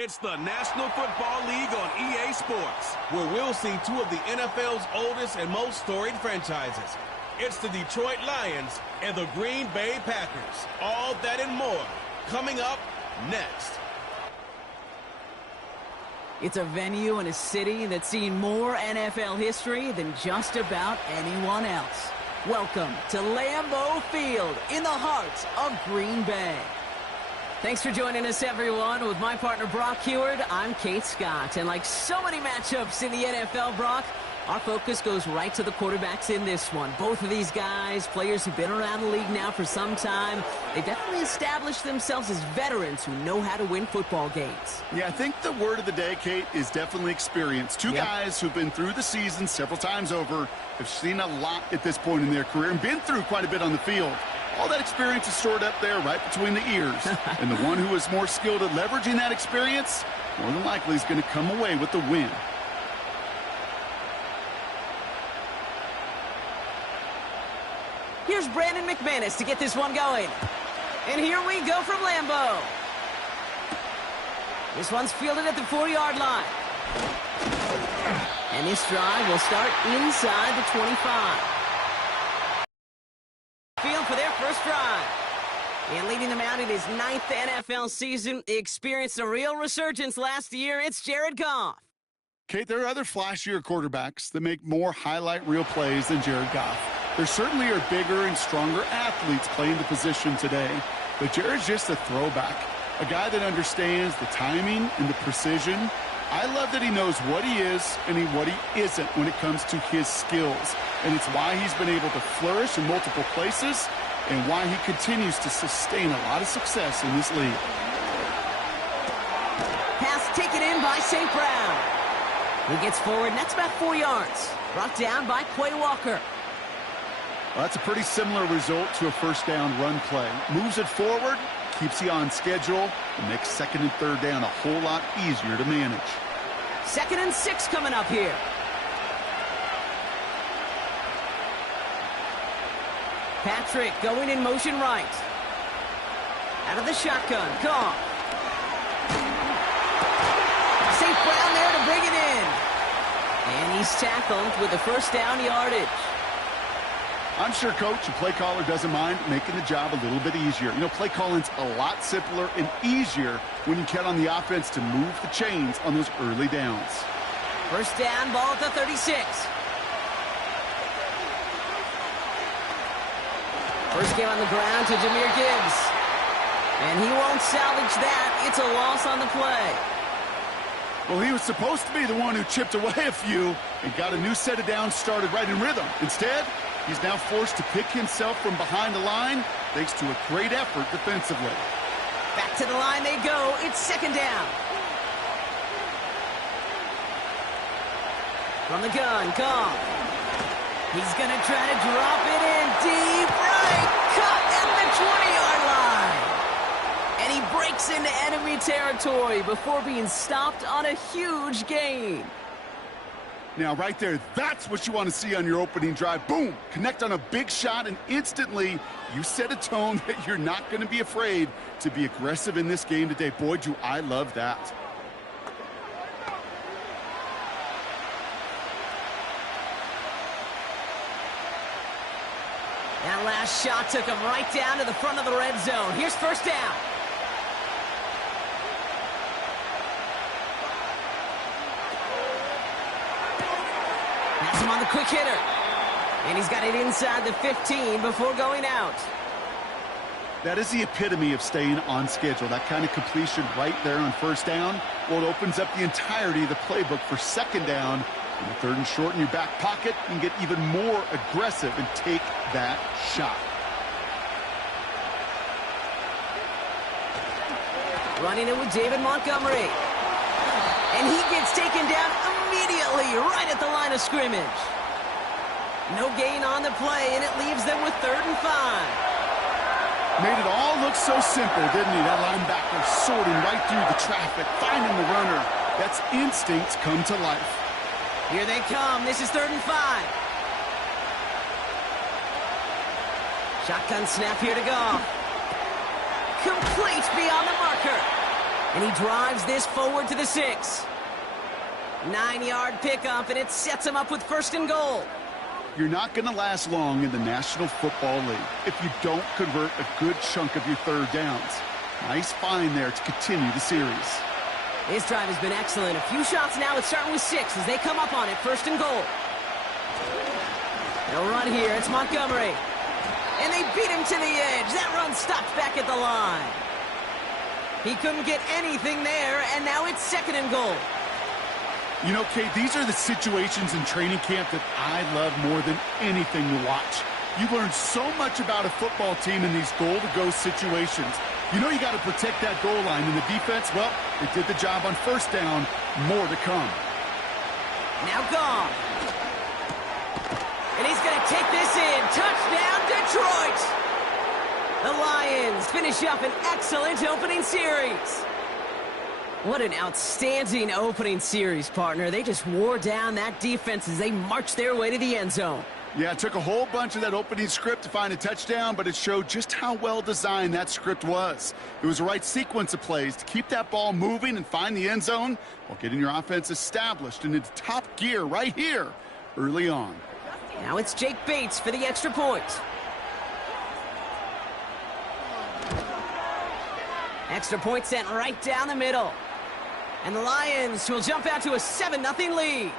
It's the National Football League on EA Sports, where we'll see two of the NFL's oldest and most storied franchises. It's the Detroit Lions and the Green Bay Packers. All that and more coming up next. It's a venue and a city that's seen more NFL history than just about anyone else. Welcome to Lambeau Field in the heart of Green Bay. Thanks for joining us, everyone. With my partner, Brock Heward, I'm Kate Scott. And like so many matchups in the NFL, Brock, our focus goes right to the quarterbacks in this one. Both of these guys, players who've been around the league now for some time, they definitely established themselves as veterans who know how to win football games. Yeah, I think the word of the day, Kate, is definitely experience. Two guys who've been through the season several times over, have seen a lot at this point in their career, and been through quite a bit on the field. All that experience is stored up there right between the ears. And the one who is more skilled at leveraging that experience, more than likely is going to come away with the win. Here's Brandon McManus to get this one going. And here we go from Lambeau. This one's fielded at the 4-yard line. And this drive will start inside the 25. Field for their first drive. And leading them out in his 9th NFL season, he experienced a real resurgence last year. It's Jared Goff. Kate, there are other flashier quarterbacks that make more highlight reel plays than Jared Goff. There certainly are bigger and stronger athletes playing the position today, but Jared's just a throwback, a guy that understands the timing and the precision. I love that he knows what he is and what he isn't when it comes to his skills, and it's why he's been able to flourish in multiple places and why he continues to sustain a lot of success in this league. Pass taken in by St. Brown. He gets forward, and that's about 4 yards. Brought down by Quay Walker. Well, that's a pretty similar result to a first down run play. Moves it forward, keeps you on schedule, and makes second and third down a whole lot easier to manage. 2nd and 6 coming up here. Patrick going in motion right. Out of the shotgun, Goff. St. Brown there to bring it in. And he's tackled with the first down yardage. I'm sure coach and play caller doesn't mind making the job a little bit easier. You know, play calling's a lot simpler and easier when you count on the offense to move the chains on those early downs. First down, ball at the 36. First game on the ground to Jahmyr Gibbs. And he won't salvage that. It's a loss on the play. Well, he was supposed to be the one who chipped away a few and got a new set of downs started right in rhythm. Instead, he's now forced to pick himself from behind the line thanks to a great effort defensively. Back to the line they go. It's second down. From the gun, Goff. He's going to try to drop it in deep right. Cut at the 20-yard line. And he breaks into enemy territory before being stopped on a huge gain. Now, right there, that's what you want to see on your opening drive. Boom! Connect on a big shot, and instantly you set a tone that you're not going to be afraid to be aggressive in this game today. Boy, do I love that. That last shot took him right down to the front of the red zone. Here's first down. That's him on the quick hitter. And he's got it inside the 15 before going out. That is the epitome of staying on schedule. That kind of completion right there on first down. Well, it opens up the entirety of the playbook for second down. In the third and short in your back pocket, you can get even more aggressive and take that shot. Running it with David Montgomery. And he gets taken down immediately right at the line of scrimmage. No gain on the play, and it leaves them with 3rd and 5. Made it all look so simple, didn't he? That linebacker sorting right through the traffic, finding the runner. That's instincts come to life. Here they come. This is 3rd and 5. Shotgun snap here to go. Complete beyond the marker. And he drives this forward to the 6. 9-yard pickup, and it sets him up with 1st and goal. You're not going to last long in the National Football League if you don't convert a good chunk of your third downs. Nice find there to continue the series. This drive has been excellent. A few shots now. It's starting with 6 as they come up on it. 1st and goal. They'll run here. It's Montgomery. And they beat him to the edge. That run stopped back at the line. He couldn't get anything there, and now it's 2nd and goal. You know, Kate, these are the situations in training camp that I love more than anything to watch. You learn so much about a football team in these goal-to-go situations. You know you got to protect that goal line, and the defense, well, they did the job on 1st down. More to come. Now gone. And he's going to take this in. Touchdown, Detroit! The Lions finish up an excellent opening series. What an outstanding opening series, partner. They just wore down that defense as they marched their way to the end zone. Yeah, it took a whole bunch of that opening script to find a touchdown, but it showed just how well designed that script was. It was the right sequence of plays to keep that ball moving and find the end zone while getting your offense established and into top gear right here early on. Now it's Jake Bates for the extra point. Extra point sent right down the middle. And the Lions will jump out to a 7-0 lead.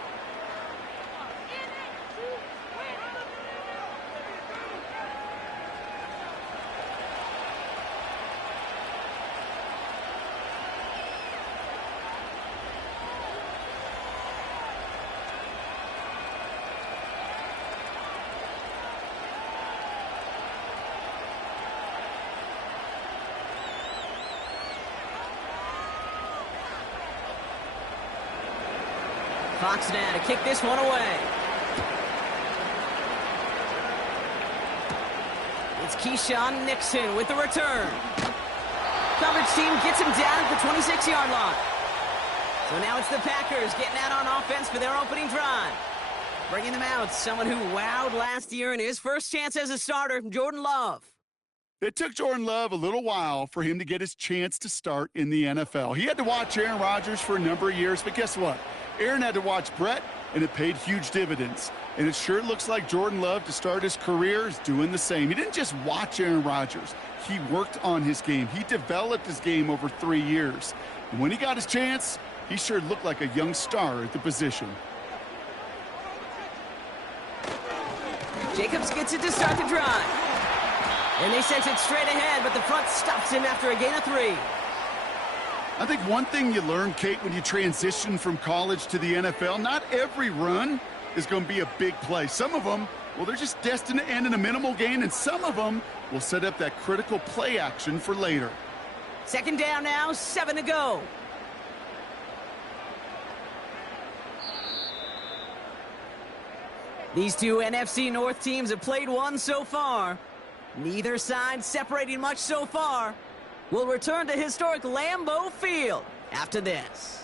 Fox now to kick this one away. It's Keyshawn Nixon with the return. Coverage team gets him down at the 26-yard line. So now it's the Packers getting out on offense for their opening drive. Bringing them out, someone who wowed last year in his first chance as a starter, Jordan Love. It took Jordan Love a little while for him to get his chance to start in the NFL. He had to watch Aaron Rodgers for a number of years, but guess what? Aaron had to watch Brett, and it paid huge dividends. And it sure looks like Jordan Love, to start his career, is doing the same. He didn't just watch Aaron Rodgers. He worked on his game. He developed his game over 3 years. And when he got his chance, he sure looked like a young star at the position. Jacobs gets it to start the drive. And they sent it straight ahead, but the front stops him after a gain of 3. I think one thing you learn, Kate, when you transition from college to the NFL, not every run is going to be a big play. Some of them, well, they're just destined to end in a minimal gain, and some of them will set up that critical play action for later. 2nd down now, 7 to go. These two NFC North teams have played one so far. Neither side separating much so far. We'll return to historic Lambeau Field after this.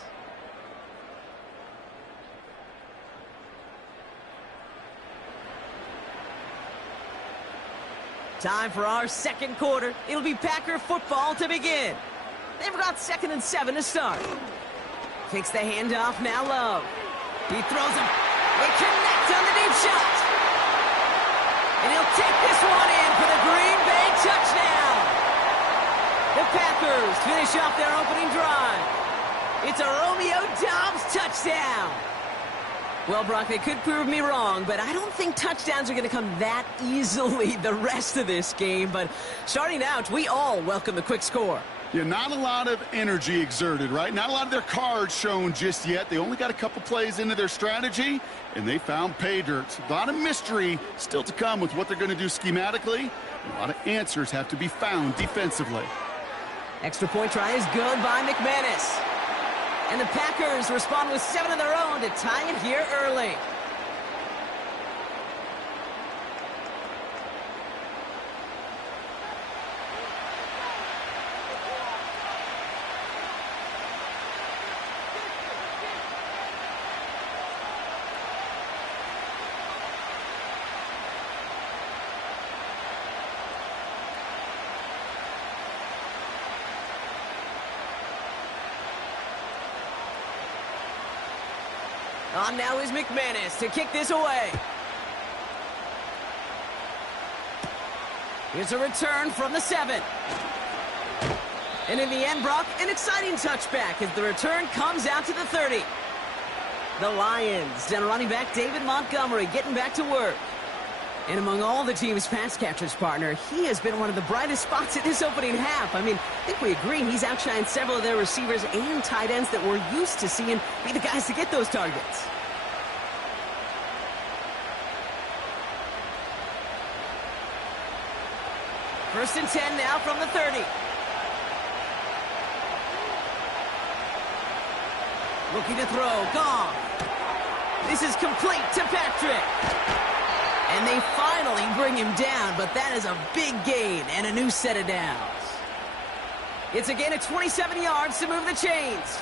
Time for our second quarter. It'll be Packer football to begin. They've got 2nd and 7 to start. Takes the handoff, now Love. He throws him. They connect on the deep shot. And he'll take this one in for the Green Bay touchdown. The Packers finish off their opening drive. It's a Romeo Doubs touchdown. Well, Brock, they could prove me wrong, but I don't think touchdowns are going to come that easily the rest of this game. But starting out, we all welcome the quick score. Yeah, not a lot of energy exerted, right? Not a lot of their cards shown just yet. They only got a couple plays into their strategy, and they found pay dirt. A lot of mystery still to come with what they're going to do schematically. A lot of answers have to be found defensively. Extra point try is good by McManus. And the Packers respond with 7 of their own to tie it here early. On now is McManus to kick this away. Here's a return from the 7. And in the end, Brock, an exciting touchback as the return comes out to the 30. The Lions and running back David Montgomery getting back to work. And among all the team's pass catchers, partner, he has been one of the brightest spots in this opening half. I mean, I think we agree he's outshined several of their receivers and tight ends that we're used to seeing be the guys to get those targets. First and 10 now from the 30. Looking to throw, Goff. This is complete to Patrick. And they finally bring him down, but that is a big gain and a new set of downs. It's a gain of 27 yards to move the chains.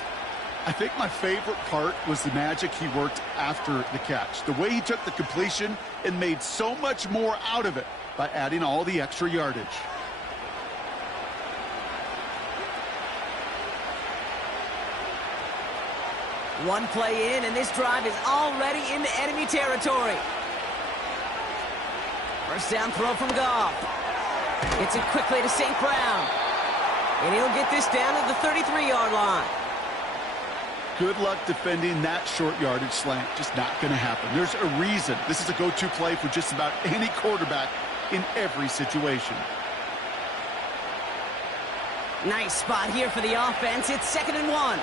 I think my favorite part was the magic he worked after the catch. The way he took the completion and made so much more out of it by adding all the extra yardage. One play in, and this drive is already into enemy territory. First down throw from Goff. Gets it quickly to St. Brown. And he'll get this down to the 33-yard line. Good luck defending that short yardage slant. Just not going to happen. There's a reason this is a go-to play for just about any quarterback in every situation. Nice spot here for the offense. It's 2nd and 1.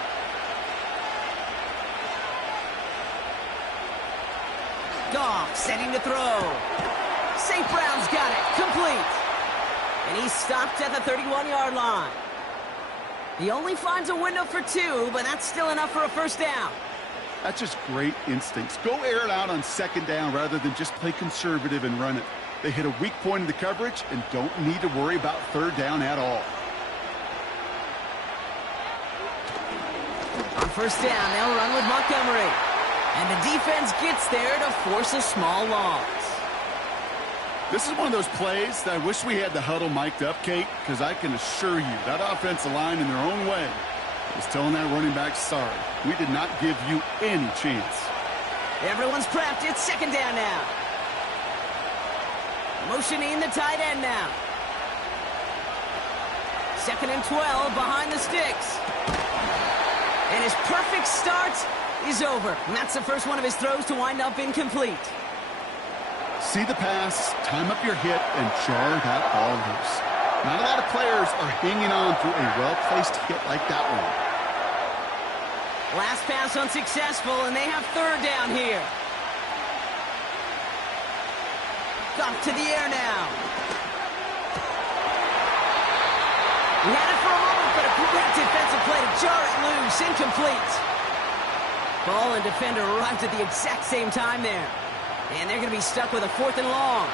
Goff setting to throw. St. Brown's got it. Complete. And he's stopped at the 31-yard line. He only finds a window for 2, but that's still enough for a first down. That's just great instincts. Go air it out on 2nd down rather than just play conservative and run it. They hit a weak point in the coverage and don't need to worry about 3rd down at all. On first down, they'll run with Montgomery. And the defense gets there to force a small loss. This is one of those plays that I wish we had the huddle mic'd up, Kate, because I can assure you that offensive line in their own way is telling that running back, sorry, we did not give you any chance. Everyone's prepped. It's 2nd down now. Motioning the tight end now. 2nd and 12 behind the sticks. And his perfect start is over. And that's the first one of his throws to wind up incomplete. See the pass, time up your hit, and jar that ball loose. Not a lot of players are hanging on to a well-placed hit like that one. Last pass unsuccessful, and they have 3rd down here. Got to the air now. He had it for a moment, but a great defensive play to jar it loose. Incomplete. Ball and defender arrived at the exact same time there. And they're going to be stuck with a 4th and long.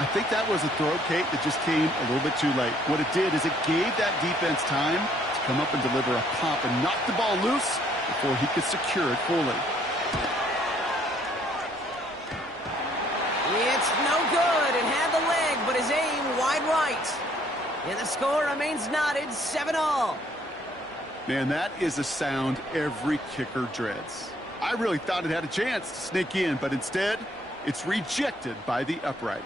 I think that was a throw, Kate, that just came a little bit too late. What it did is it gave that defense time to come up and deliver a pop and knock the ball loose before he could secure it fully. It's no good. It had the leg, but his aim wide right. And the score remains knotted, 7-all. Man, that is a sound every kicker dreads. I really thought it had a chance to sneak in, but instead, it's rejected by the upright.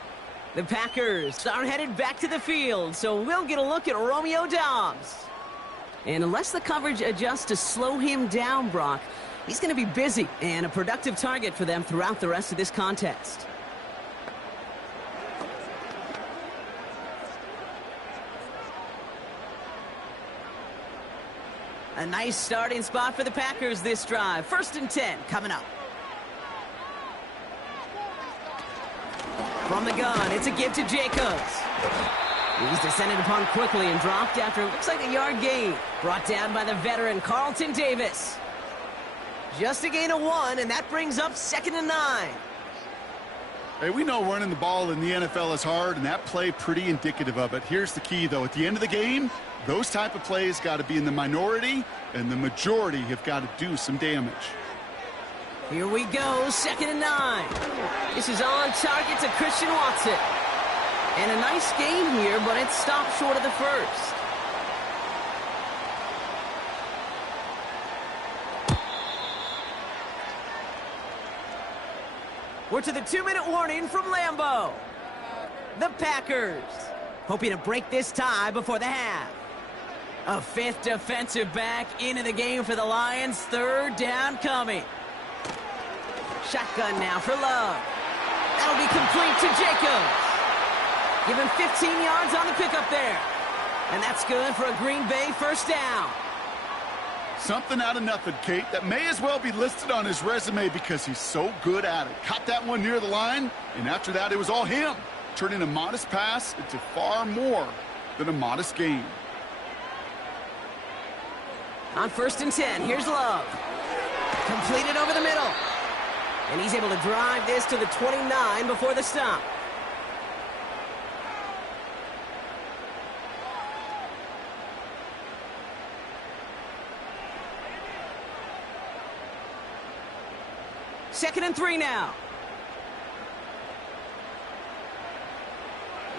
The Packers are headed back to the field, so we'll get a look at Romeo Doubs. And unless the coverage adjusts to slow him down, Brock, he's going to be busy and a productive target for them throughout the rest of this contest. A nice starting spot for the Packers this drive. 1st and 10 coming up. From the gun, it's a give to Jacobs. He's descended upon quickly and dropped after it looks like a yard gain. Brought down by the veteran Carlton Davis. Just a gain of 1, and that brings up 2nd and 9. Hey, we know running the ball in the NFL is hard, and that play pretty indicative of it. Here's the key, though. At the end of the game, those type of plays got to be in the minority, and the majority have got to do some damage. Here we go, 2nd and 9. This is on target to Christian Watson. And a nice gain here, but it stopped short of the first. We're to the 2-minute warning from Lambeau. The Packers hoping to break this tie before the half. A fifth defensive back into the game for the Lions. Third down coming. Shotgun now for Love. That'll be complete to Jacobs. Give him 15 yards on the pickup there. And that's good for a Green Bay first down. Something out of nothing, Kate, that may as well be listed on his resume because he's so good at it. Caught that one near the line, and after that, it was all him, turning a modest pass into far more than a modest gain. On 1st and 10, here's Love. Completed over the middle. And he's able to drive this to the 29 before the stop. Second and 3 now.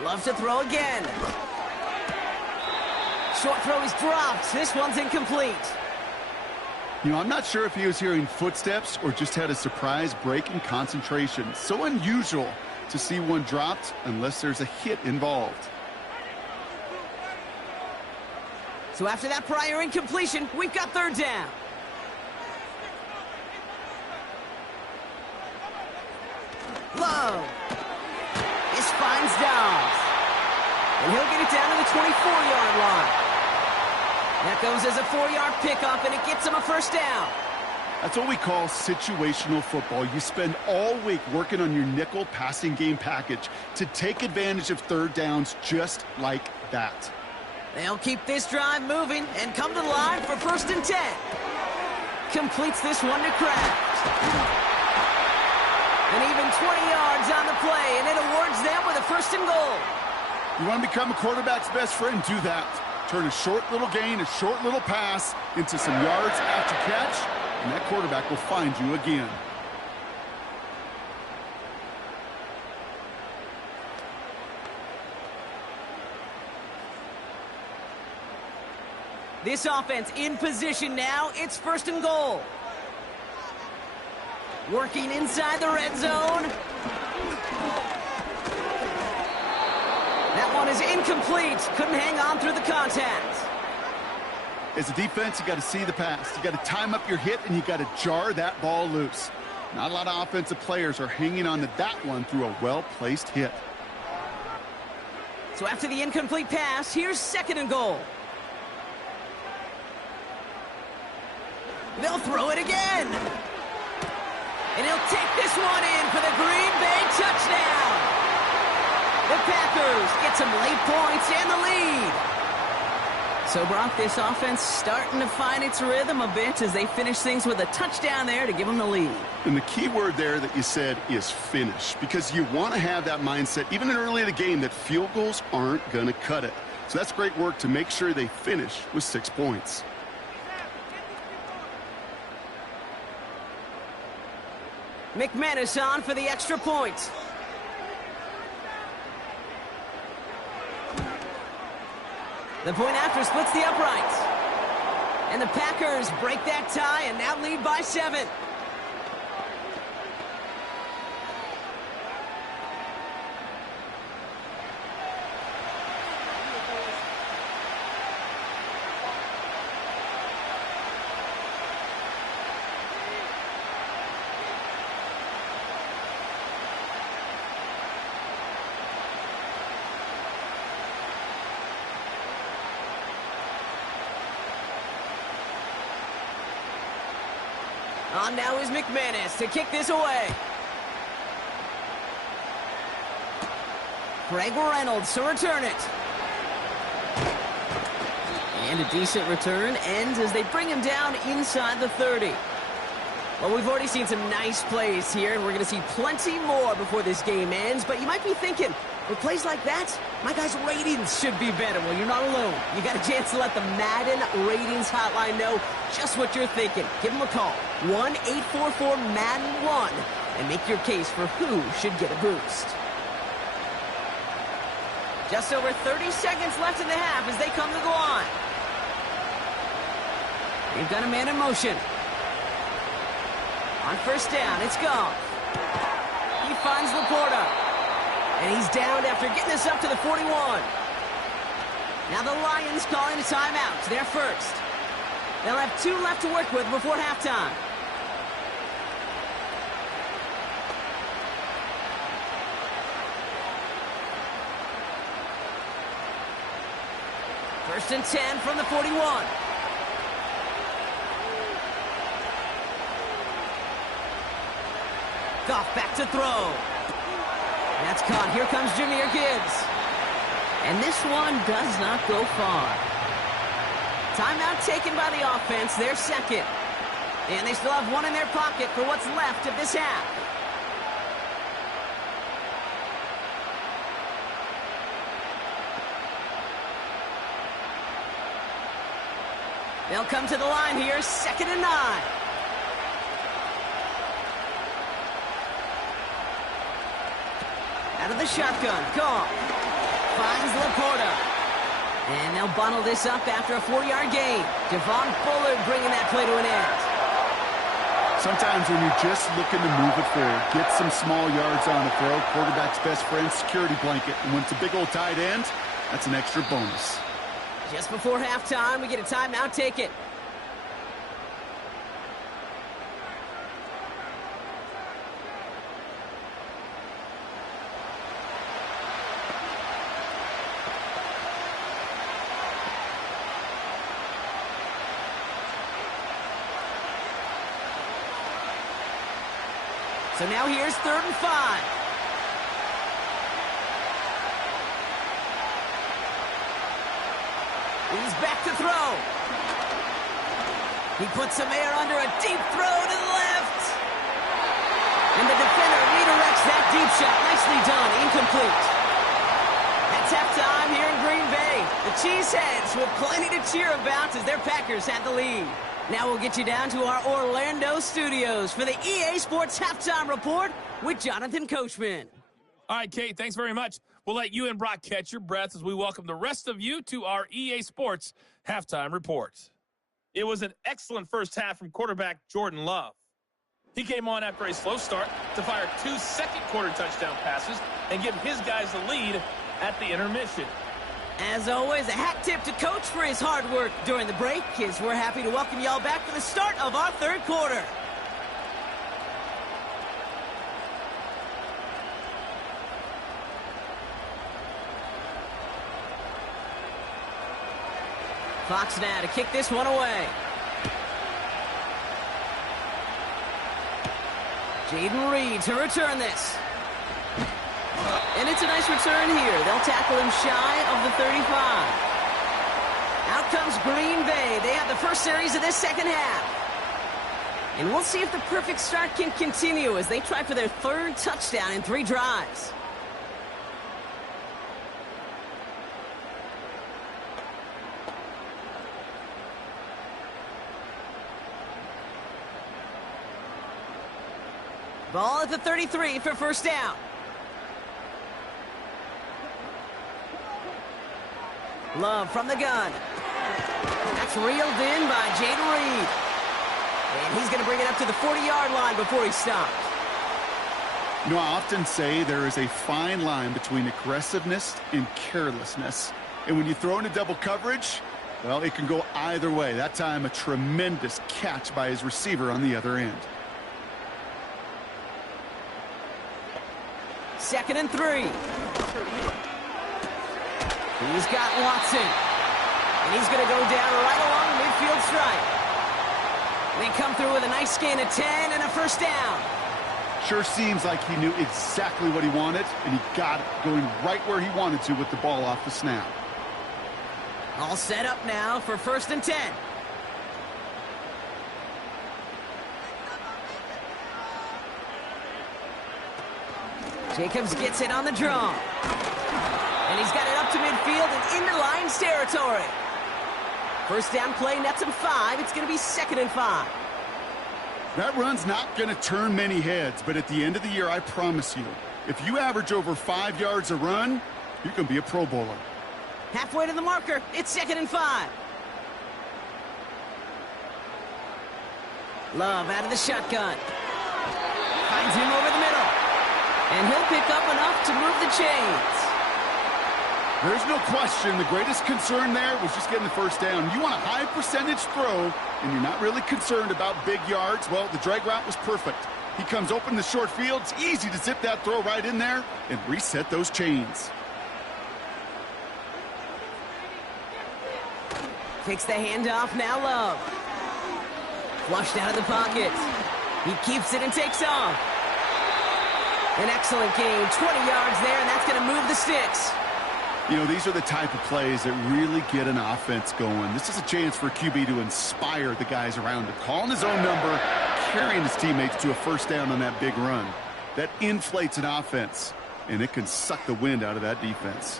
Love to throw again. Short throw is dropped. This one's incomplete. You know, I'm not sure if he was hearing footsteps or just had a surprise break in concentration. So unusual to see one dropped unless there's a hit involved. So after that prior incompletion, we've got third down. Love. This finds Dobbs. And he'll get it down to the 24-yard line. That goes as a 4-yard pickup, and it gets him a first down. That's what we call situational football. You spend all week working on your nickel passing game package to take advantage of third downs just like that. They'll keep this drive moving and come to the line for 1st and 10. Completes this one to Kraft. And even 20 yards on the play, and it awards them with a 1st and goal. You want to become a quarterback's best friend, do that. Turn a short little gain, a short little pass into some yards after catch, and that quarterback will find you again. This offense in position now. It's 1st and goal. Working inside the red zone. That one is incomplete. Couldn't hang on through the contact. As a defense, you got to see the pass. You got to time up your hit, and you got to jar that ball loose. Not a lot of offensive players are hanging on to that one through a well-placed hit. So after the incomplete pass, here's 2nd and goal. They'll throw it again. And he'll take this one in for the Green Bay touchdown. The Packers get some late points and the lead. So, Brock, this offense starting to find its rhythm a bit as they finish things with a touchdown there to give them the lead. And the key word there that you said is finish, because you want to have that mindset, even early in the game, that field goals aren't going to cut it. So that's great work to make sure they finish with 6 points. McManus on for the extra point. The point after splits the uprights. And the Packers break that tie and now lead by 7. On now is McManus to kick this away. Greg Reynolds to return it. And a decent return ends as they bring him down inside the 30. Well, we've already seen some nice plays here, and we're going to see plenty more before this game ends. But you might be thinking, with plays like that, my guys' ratings should be better. Well, you're not alone. You got a chance to let the Madden ratings hotline know just what you're thinking. Give them a call, 1-844-MADDEN-1, and make your case for who should get a boost. Just over 30 seconds left in the half as they come to go on. They've got a man in motion. On 1st down, it's Goff. He finds Laporta. And he's downed after getting this up to the 41. Now the Lions calling a timeout. They're first. They'll have 2 left to work with before halftime. First and 10 from the 41. Goff back to throw. That's caught. Here comes Jahmyr Gibbs. And this one does not go far. Timeout taken by the offense. They're second. And they still have 1 in their pocket for what's left of this half. They'll come to the line here, 2nd and 9. Out of the shotgun, Goff finds Laporta. And they'll bundle this up after a 4-yard gain. Devon Bullard bringing that play to an end. Sometimes when you're just looking to move it forward, get some small yards on the throw, quarterback's best friend, security blanket. And when it's a big old tight end, that's an extra bonus. Just before halftime, we get a timeout taken. So now here's 3rd and 5. He's back to throw. He puts some air under a deep throw to the left. And the defender redirects that deep shot. Nicely done. Incomplete. That's halftime here in Green Bay. The Cheeseheads with plenty to cheer about as their Packers had the lead. Now we'll get you down to our Orlando studios for the EA Sports Halftime Report with Jonathan Coachman. All right, Kate, thanks very much. We'll let you and Brock catch your breath as we welcome the rest of you to our EA Sports Halftime Report. It was an excellent first half from quarterback Jordan Love. He came on after a slow start to fire 2 second-quarter touchdown passes and give his guys the lead at the intermission. As always, a hat tip to Coach for his hard work during the break, as we're happy to welcome y'all back for the start of our 3rd quarter. Fox now to kick this one away. Jaden Reed to return this. And it's a nice return here. They'll tackle him shy of the 35. Out comes Green Bay. They have the first series of this second half. And we'll see if the perfect start can continue as they try for their 3rd touchdown in 3 drives. Ball at the 33 for first down. Love from the gun. That's reeled in by Jaden Reed. And he's going to bring it up to the 40-yard line before he stops. You know, I often say there is a fine line between aggressiveness and carelessness. And when you throw into double coverage, well, it can go either way. That time, a tremendous catch by his receiver on the other end. 2nd and 3. He's got Watson. And he's going to go down right along the midfield stripe. They come through with a nice gain of 10 and a first down. Sure seems like he knew exactly what he wanted, and he got it going right where he wanted to with the ball off the snap. All set up now for 1st and 10. Jacobs gets it on the draw. And he's got it up to midfield and into Lions territory. First down play nets him 5. It's going to be 2nd and 5. That run's not going to turn many heads, but at the end of the year, I promise you, if you average over 5 yards a run, you can be a Pro Bowler. Halfway to the marker. It's 2nd and 5. Love out of the shotgun. Finds him over the middle. And he'll pick up enough to move the chains. There's no question the greatest concern there was just getting the first down. You want a high percentage throw, and you're not really concerned about big yards. Well, the drag route was perfect. He comes open the short field. It's easy to zip that throw right in there and reset those chains. Takes the handoff, now Love. Flushed out of the pocket. He keeps it and takes off. An excellent gain, 20 yards there, and that's going to move the sticks. You know, these are the type of plays that really get an offense going. This is a chance for a QB to inspire the guys around him. Calling his own number, carrying his teammates to a first down on that big run. That inflates an offense, and it can suck the wind out of that defense.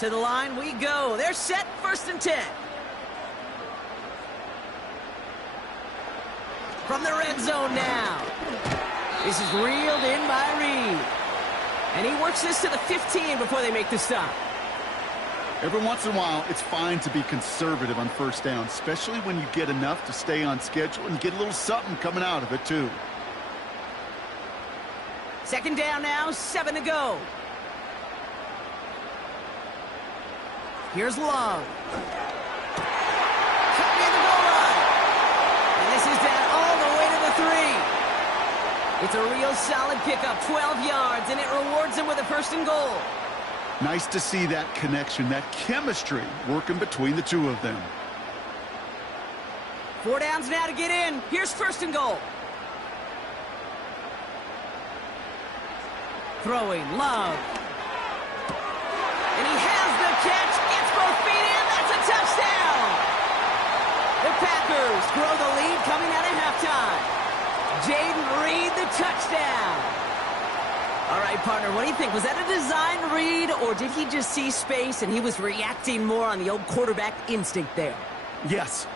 To the line we go. They're set, 1st and 10. From the red zone now. This is reeled in by Reed. And he works this to the 15 before they make the stop. Every once in a while, it's fine to be conservative on first down, especially when you get enough to stay on schedule and get a little something coming out of it, too. 2nd down now, 7 to go. Here's Love. Cut near the goal line. And this is down all the way to the 3. It's a real solid pickup, 12 yards, and it rewards him with a 1st and goal. Nice to see that connection, that chemistry working between the two of them. 4 downs now to get in. Here's 1st and goal. Throwing, Love. And he has the catch, gets both feet in, that's a touchdown! The Packers grow the lead coming out of halftime. Jaden Reed, the touchdown. All right, partner, what do you think? Was that a design read, or did he just see space and he was reacting more on the old quarterback instinct there? Yes.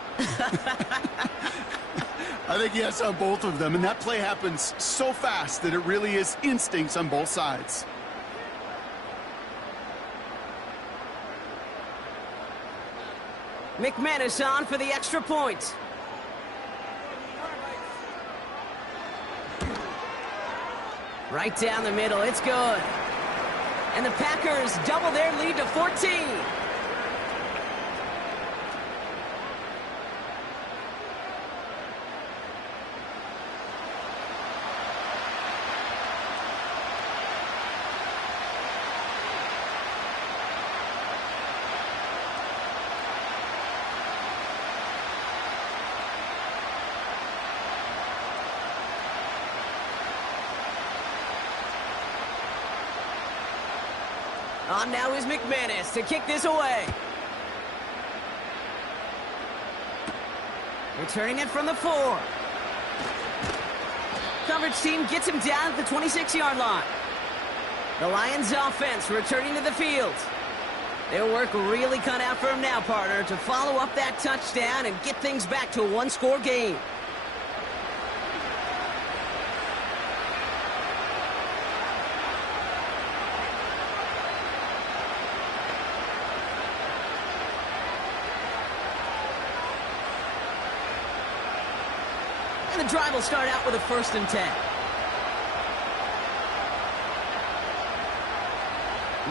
I think yes on both of them, and that play happens so fast that it really is instincts on both sides. McManus on for the extra point. Right down the middle, it's good. And the Packers double their lead to 14. On now is McManus to kick this away. Returning it from the 4. Coverage team gets him down at the 26-yard line. The Lions offense returning to the field. Their work really cut out for him now, partner, to follow up that touchdown and get things back to a one-score game. The drive will start out with a 1st and 10.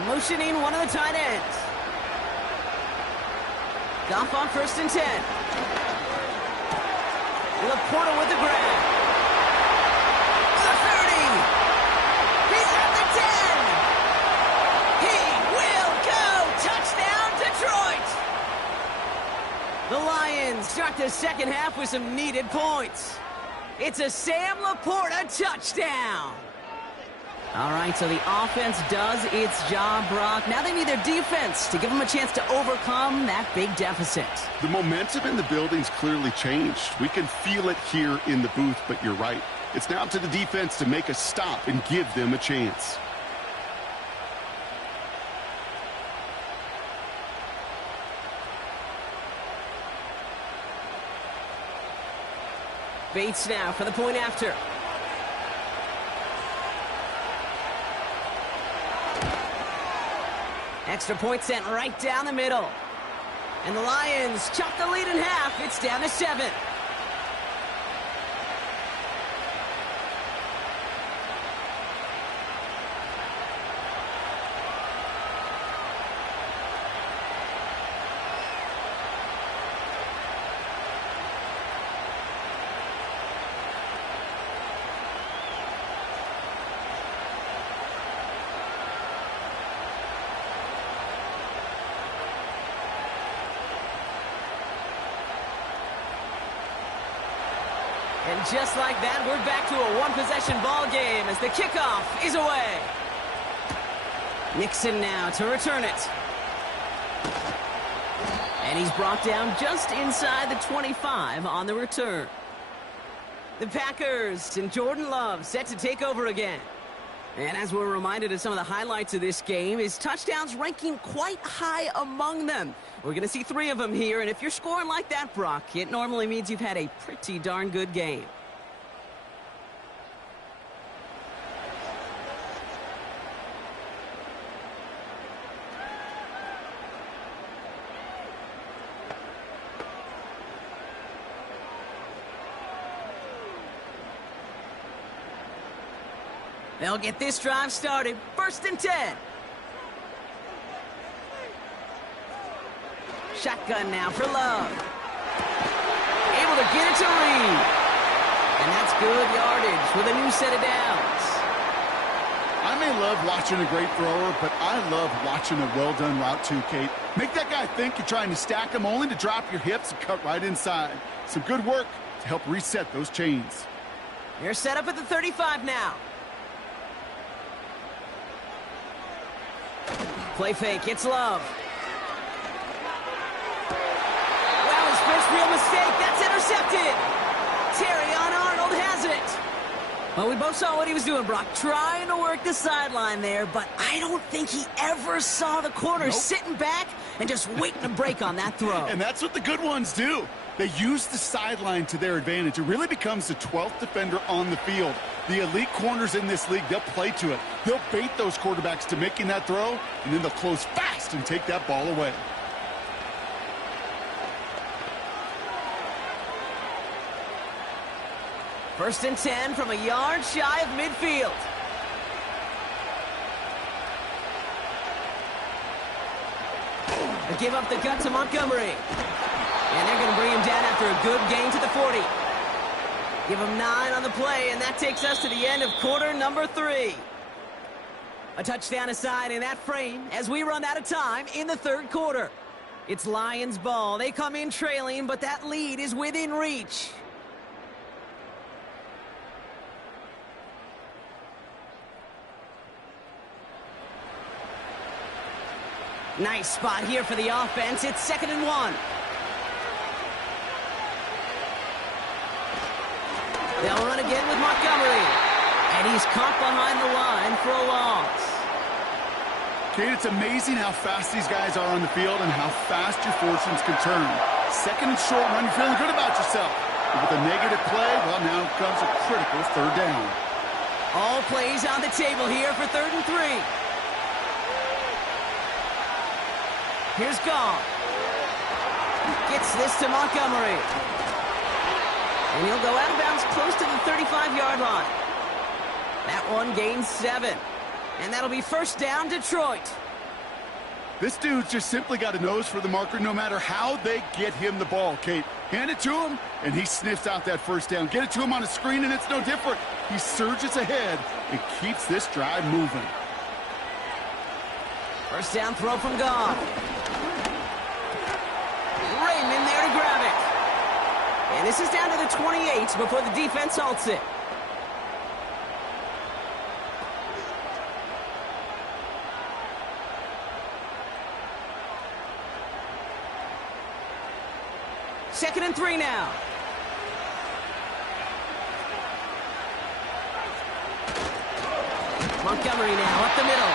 Motioning one of the tight ends. Goff on 1st and 10. Laporta with the grab. The 30. He's at the 10. He will go. Touchdown, Detroit. The Lions start the second half with some needed points. It's a Sam Laporta touchdown. All right, so the offense does its job, Brock. Now they need their defense to give them a chance to overcome that big deficit. The momentum in the building's clearly changed. We can feel it here in the booth, but you're right. It's now up to the defense to make a stop and give them a chance. Bates now for the point after. Extra point sent right down the middle. And the Lions chop the lead in half. It's down to 7. And just like that, we're back to a one-possession ball game as the kickoff is away. Nixon now to return it. And he's brought down just inside the 25 on the return. The Packers and Jordan Love set to take over again. And as we're reminded of some of the highlights of this game, his touchdowns ranking quite high among them. We're going to see 3 of them here, and if you're scoring like that, Brock, it normally means you've had a pretty darn good game. They'll get this drive started. 1st and 10. Shotgun now for Love. Able to get it to Reed. And that's good yardage with a new set of downs. I may love watching a great thrower, but I love watching a well-done route too, Kate. Make that guy think you're trying to stack him only to drop your hips and cut right inside. Some good work to help reset those chains. They're set up at the 35 now. Play fake, it's Love. Well, his first real mistake, that's intercepted. Terry on Arnold has it. Well, we both saw what he was doing, Brock, trying to work the sideline there, but I don't think he ever saw the corner sitting back and just waiting to break on that throw. And that's what the good ones do. They use the sideline to their advantage. It really becomes the 12th defender on the field. The elite corners in this league, they'll play to it. They'll bait those quarterbacks to making that throw, and then they'll close fast and take that ball away. First and 10 from a yard shy of midfield. They give up the gut to Montgomery. And they're going to bring him down after a good gain to the 40. Give him 9 on the play, and that takes us to the end of quarter number 3. A touchdown aside in that frame as we run out of time in the 3rd quarter. It's Lions ball. They come in trailing, but that lead is within reach. Nice spot here for the offense. It's 2nd and 1. They'll run again with Montgomery. And he's caught behind the line for a loss. Kate, it's amazing how fast these guys are on the field and how fast your fortunes can turn. 2nd and short run, you're feeling good about yourself. But with a negative play, well, now comes a critical 3rd down. All plays on the table here for 3rd and 3. Here's Goff. Gets this to Montgomery. And he'll go out of bounds close to the 35-yard line. That one gains 7. And that'll be 1st down, Detroit. This dude's just simply got a nose for the marker no matter how they get him the ball, Kate. Hand it to him, and he sniffs out that 1st down. Get it to him on a screen, and it's no different. He surges ahead and keeps this drive moving. 1st down throw from Goff. Raymond there to grab it. And this is down to the 28 before the defense halts it. Second and 3 now. Montgomery now up the middle.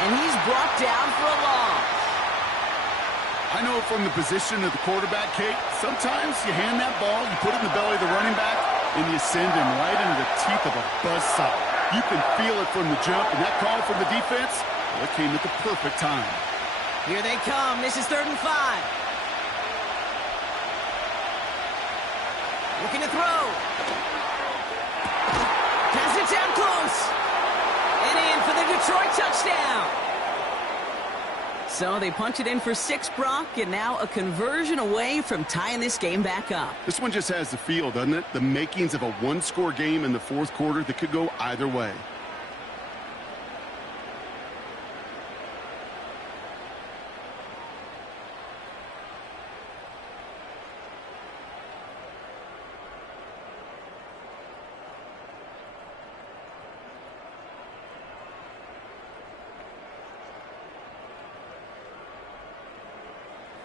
And he's brought down for a loss. I know from the position of the quarterback, Kate, sometimes you hand that ball, you put it in the belly of the running back, and you send him right into the teeth of a buzzsaw. You can feel it from the jump, and that call from the defense, well, it came at the perfect time. Here they come. This is 3rd and 5. Looking to throw. Pass it down close. And in for the Detroit touchdown. So they punch it in for 6, Brock, and now a conversion away from tying this game back up. This one just has the feel, doesn't it? The makings of a one-score game in the 4th quarter that could go either way.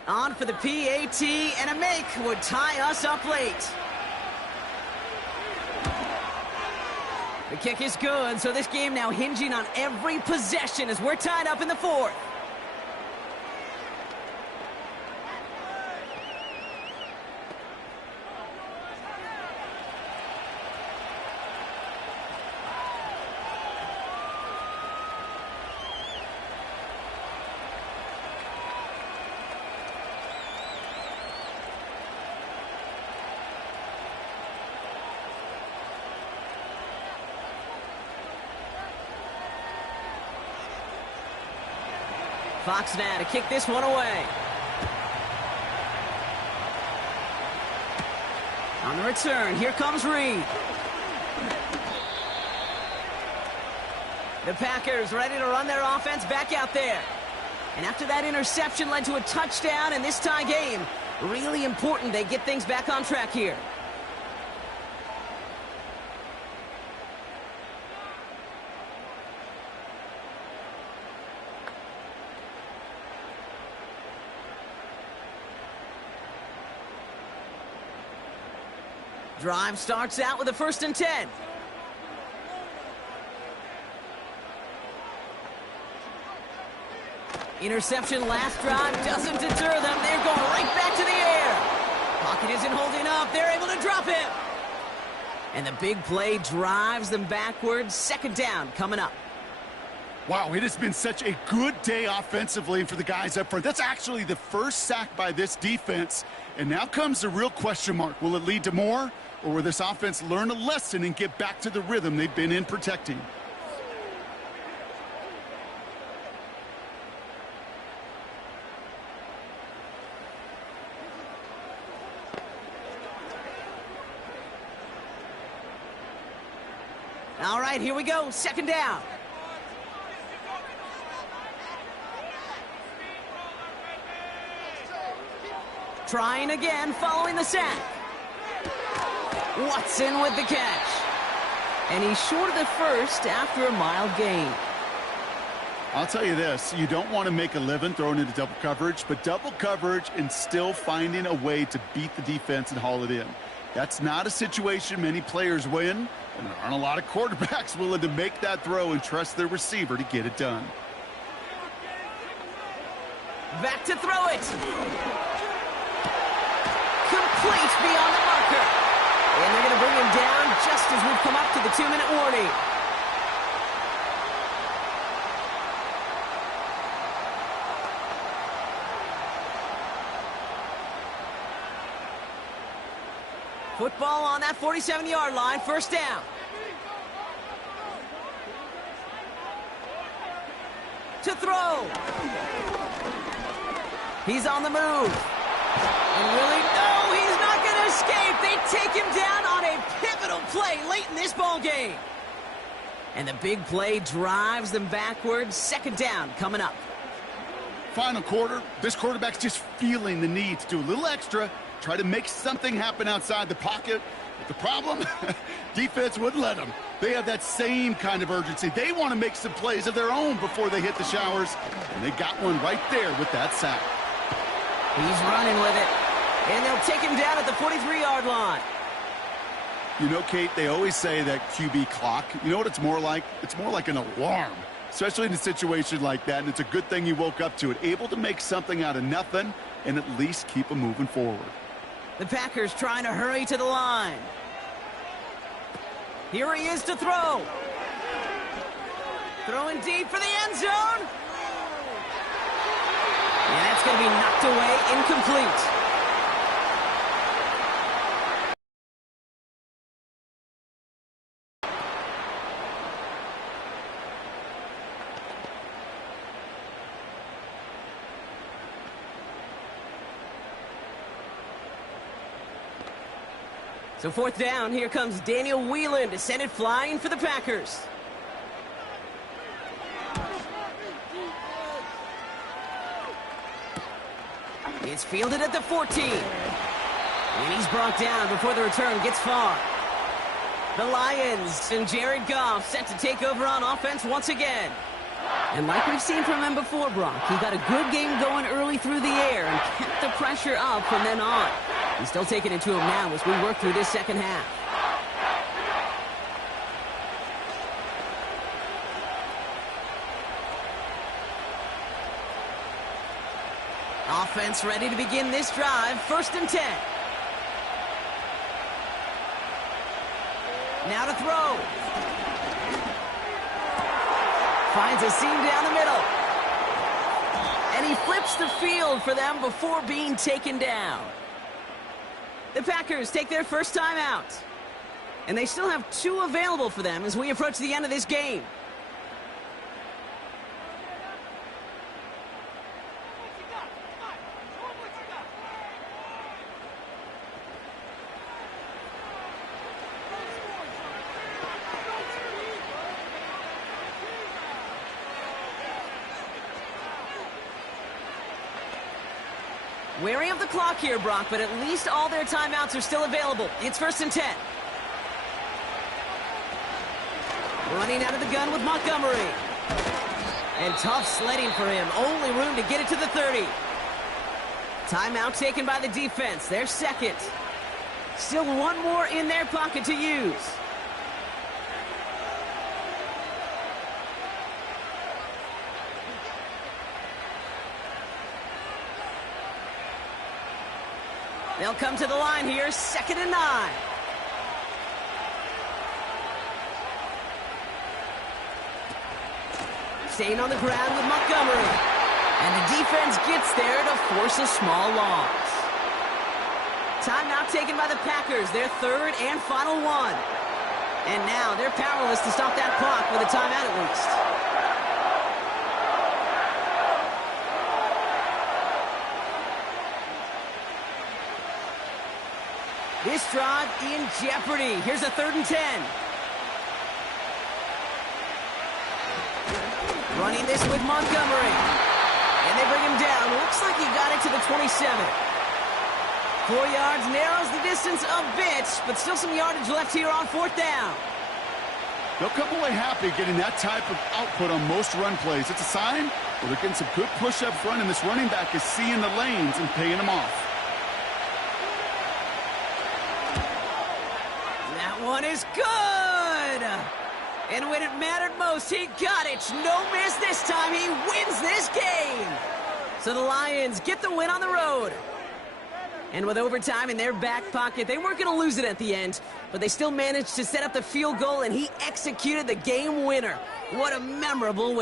On for the PAT, and a make would tie us up late. The kick is good, so this game now hinging on every possession as we're tied up in the fourth. Fox now to kick this one away. On the return, here comes Reed. The Packers ready to run their offense back out there. And after that interception led to a touchdown in this tie game, really important they get things back on track here. Drive starts out with a 1st and 10. Interception last drive doesn't deter them. They're going right back to the air. Pocket isn't holding up. They're able to drop him. And the big play drives them backwards. 2nd down coming up. Wow, it has been such a good day offensively for the guys up front. That's actually the first sack by this defense. And now comes the real question mark. Will it lead to more? Or will this offense learn a lesson and get back to the rhythm they've been in protecting? All right, here we go. 2nd down. Trying again following the sack. Watson with the catch. And he's short of the first after a mild gain. I'll tell you this, you don't want to make a living throwing into double coverage, but double coverage and still finding a way to beat the defense and haul it in. That's not a situation many players win, and there aren't a lot of quarterbacks willing to make that throw and trust their receiver to get it done. Back to throw it. Complete beyond the marker. And they're going to bring him down just as we've come up to the 2-minute warning. Football on that 47-yard line, 1st down. To throw. He's on the move. And really, no, he's not going to escape. They take him down on a pivotal play late in this ball game. And the big play drives them backwards. 2nd down coming up. Final quarter, this quarterback's just feeling the need to do a little extra, try to make something happen outside the pocket. But the problem, defense wouldn't let them. They have that same kind of urgency. They want to make some plays of their own before they hit the showers. And they got one right there with that sack. He's running with it. And they'll take him down at the 43-yard line. You know, Kate, they always say that QB clock, you know what it's more like? It's more like an alarm, especially in a situation like that. And it's a good thing you woke up to it, able to make something out of nothing and at least keep them moving forward. The Packers trying to hurry to the line. Here he is to throw. Throwing deep for the end zone. And that's going to be knocked away, incomplete. So 4th down, here comes Daniel Whelan to send it flying for the Packers. It's fielded at the 14. And he's brought down before the return gets far. The Lions and Jared Goff set to take over on offense once again. And like we've seen from him before, Brock, he got a good game going early through the air and kept the pressure up from then on. He's still taking it to him now as we work through this second half. Offense ready to begin this drive. 1st and 10. Now to throw. Finds a seam down the middle. And he flips the field for them before being taken down. The Packers take their first time out. And they still have 2 available for them as we approach the end of this game. Wary of the clock here, Brock, but at least all their timeouts are still available. It's 1st and 10. Running out of the gun with Montgomery. And tough sledding for him. Only room to get it to the 30. Timeout taken by the defense. Their second. Still 1 more in their pocket to use. They'll come to the line here, 2nd and 9. Staying on the ground with Montgomery. And the defense gets there to force a small loss. Timeout taken by the Packers, their 3rd and final one. And now they're powerless to stop that clock with a timeout at least. This drive in jeopardy. Here's a 3rd and 10. Running this with Montgomery. And they bring him down. Looks like he got it to the 27. 4 yards, narrows the distance a bit, but still some yardage left here on 4th down. They'll come away happy getting that type of output on most run plays. It's a sign where they're getting some good push up front, and this running back is seeing the lanes and paying them off. One is good! And when it mattered most, he got it. No miss this time. He wins this game. So the Lions get the win on the road. And with overtime in their back pocket, they weren't going to lose it at the end, but they still managed to set up the field goal, and he executed the game winner. What a memorable way.